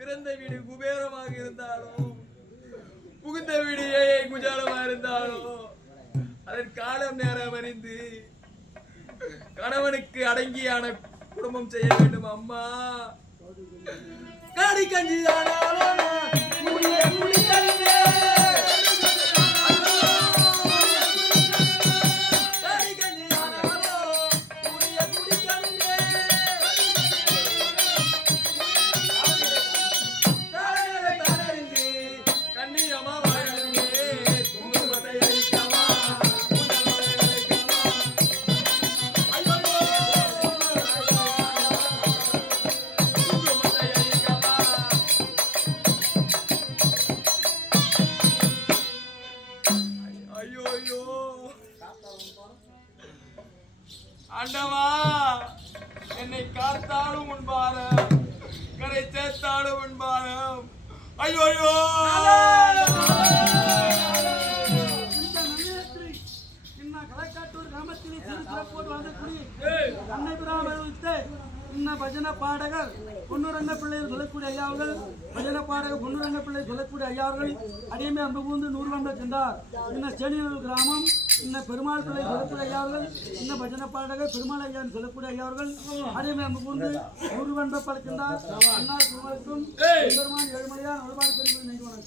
பிறந்த வீடு குபேரமாக இருந்தாலும் புகுந்த வீடு ஏழை குஜாலமாக இருந்தாலும் அதன் காலம் நேரம் அறிந்து கணவனுக்கு அடங்கியான குடும்பம் செய்ய வேண்டும் அம்மா. காடி கஞ்சி ஆண்டவா, என்னை காத்தாலும் உன்பாரம், கரை சேர்த்தாலும் உன்பாரம். ஐயோ கலைக்காட்டூர் கிராமத்தில் சிறப்போடு அன்னை பஜன பாடகர் பொன்னுரங்க பிள்ளைகள் சொல்லக்கூடிய ஐயாவர்கள், பஜன பாடகர் பொன்னுரங்க பிள்ளை சொல்லக்கூடிய ஐயாவர்கள் அடியமே அன்பு கூர்ந்து 100 வண்ட சென்றார். இன்ன சேனியூர் கிராமம் இன்ன பெருமாள் பிள்ளை சொல்லக்கூடிய ஐயாவர்கள், இன்ன பஜன பாடகர் பெருமாள் ஐயான்னு சொல்லக்கூடிய ஐயாவர்கள் அடியமே அன்பு கூர்ந்து 100 வண்ட படைக்கின்றார். அன்னார் பெருமாளுக்கும் பெருமாள் ஏழுமலையார் நல்வாழ் பெருமாள் நெய்வான